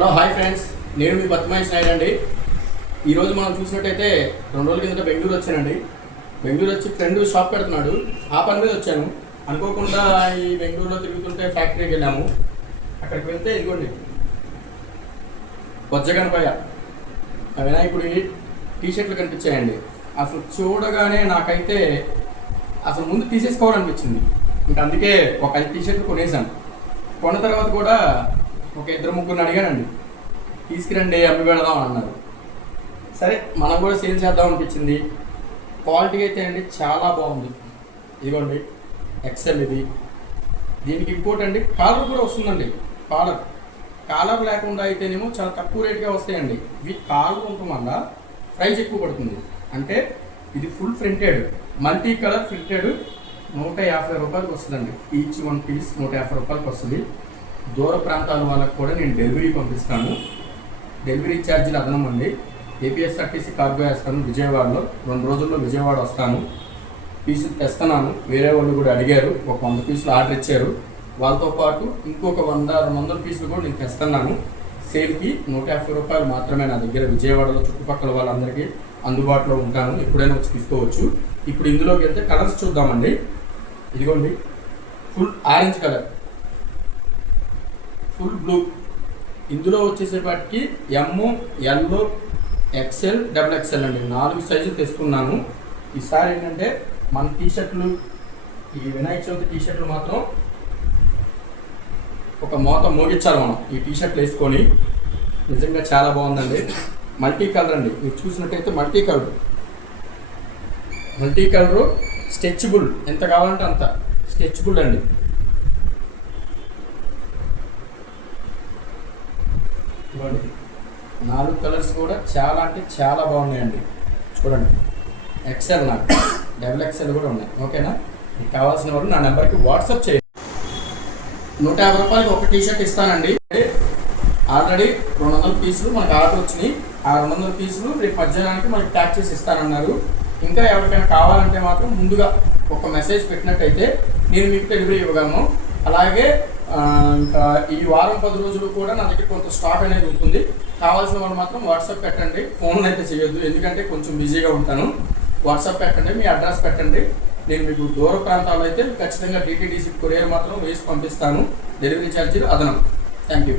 Hello hi friends, నేను మీ బత్మాయిష్ నాయుడు అండి. ఈరోజు మనం చూసినట్టయితే 2 రోజుల కిందట బెంగళూరు వచ్చానండి. బెంగళూరు వచ్చి ఫ్రెండ్ షాప్ పెడుతున్నాడు, ఆ పని మీద వచ్చాను. అనుకోకుండా ఈ బెంగళూరులో తిరుగుతుంటే ఫ్యాక్టరీకి వెళ్ళాము. అక్కడికి వెళ్తే ఇదిగోండి వజ్రగణపయ్య వినాయకుడి టీషర్ట్లు కనిపించాయండి. అసలు చూడగానే నాకైతే అసలు ముందు తీసేసుకోవాలనిపించింది. ఇంకా అందుకే ఒక 5 టీషర్ట్లు కొనేసాను. కొన్న తర్వాత కూడా ఒక 2-3 అడిగానండి, తీసుకురండి అమ్మి పెడదాం అని అన్నారు. సరే మనం కూడా సేల్ చేద్దాం అనిపించింది. క్వాలిటీ అయితే అండి చాలా బాగుంది. ఇదిగోండి ఎక్సెల్ ఇది. దీనికి ఇంకోటి అండి కాలర్ కూడా వస్తుందండి. కాలర్ లేకుండా అయితేనేమో చాలా తక్కువ రేటుగా వస్తాయండి. వీటి కాలర్ ఉండటం వల్ల ప్రైస్ ఎక్కువ పడుతుంది. అంటే ఇది full printed, multi colour printed 150 రూపాయలకి వస్తుందండి. ఈచ్ 1 పీస్ 150 రూపాయలకి వస్తుంది. దూర ప్రాంతాల వాళ్ళకి కూడా నేను డెలివరీ పంపిస్తాను. డెలివరీ ఛార్జీలు అదనం అండి. ఏపీఎస్ఆర్టీసీ కార్గో వేస్తాను విజయవాడలో. 2 రోజుల్లో విజయవాడ వస్తాను. పీసులు తెస్తున్నాను. వేరే వాళ్ళు కూడా అడిగారు, ఒక 100 పీసులు ఆర్డర్ ఇచ్చారు. వాళ్ళతో పాటు ఇంకొక 100-200 పీసులు కూడా నేను తెస్తున్నాను. సేల్కి 150 రూపాయలు మాత్రమే నా దగ్గర. విజయవాడలో చుట్టుపక్కల వాళ్ళందరికీ అందుబాటులో ఉంటాను. ఎప్పుడైనా వచ్చి తీసుకోవచ్చు. ఇప్పుడు ఇందులోకి వెళ్తే కలర్స్ చూద్దామండి. ఇదిగోండి full orange colour, full blue. ఇందులో వచ్చేసేపటికి ఎమ్, ఎల్, ఎక్సెల్, XXL అండి. 4 సైజులు తెచ్చుకున్నాను. ఈసారి ఏంటంటే మన టీషర్ట్లు, ఈ వినాయక చవితి టీషర్ట్లు మాత్రం ఒక మోత మోగించాలి మనం ఈ టీషర్ట్లు వేసుకొని. నిజంగా చాలా బాగుందండి. మల్టీ కలర్ అండి. మీరు చూసినట్టయితే మల్టీ కలరు స్ట్రెచబుల్. ఎంత కావాలంటే అంత స్ట్రెచబుల్ అండి. చూడండి 4 కలర్స్ కూడా చాలా అంటే చాలా బాగున్నాయండి. చూడండి ఎక్సెల్, నాకు XXL కూడా ఉన్నాయి. ఓకేనా? మీకు కావాల్సిన వాళ్ళు నా నెంబర్కి వాట్సాప్ చేయండి. 150 రూపాయలకి ఒక టీషర్ట్ ఇస్తానండి. ఆల్రెడీ 200 పీసులు మనకు ఆర్డర్ వచ్చినాయి. ఆ 200 పీసులు రేపు మధ్యాహ్నానికి మనకి ప్యాక్ చేసి ఇస్తానన్నారు. ఇంకా ఎవరికైనా కావాలంటే మాత్రం ముందుగా ఒక మెసేజ్ పెట్టినట్టయితే నేను మీకు డెలివరీ ఇవ్వగలను. అలాగే ఇంకా ఈ వారం 10 రోజులు కూడా నా దగ్గర కొంత స్టాక్ అనేది ఉంటుంది. కావాల్సిన వాళ్ళు మాత్రం వాట్సాప్ పెట్టండి. ఫోన్లో అయితే చేయొద్దు, ఎందుకంటే కొంచెం బిజీగా ఉంటాను. వాట్సాప్ పెట్టండి, మీ అడ్రస్ పెట్టండి. నేను మీకు దూర ప్రాంతాల్లో అయితే ఖచ్చితంగా DTDC కొరియర్ మాత్రం వేసి పంపిస్తాను. డెలివరీ ఛార్జీలు అదనం. Thank you.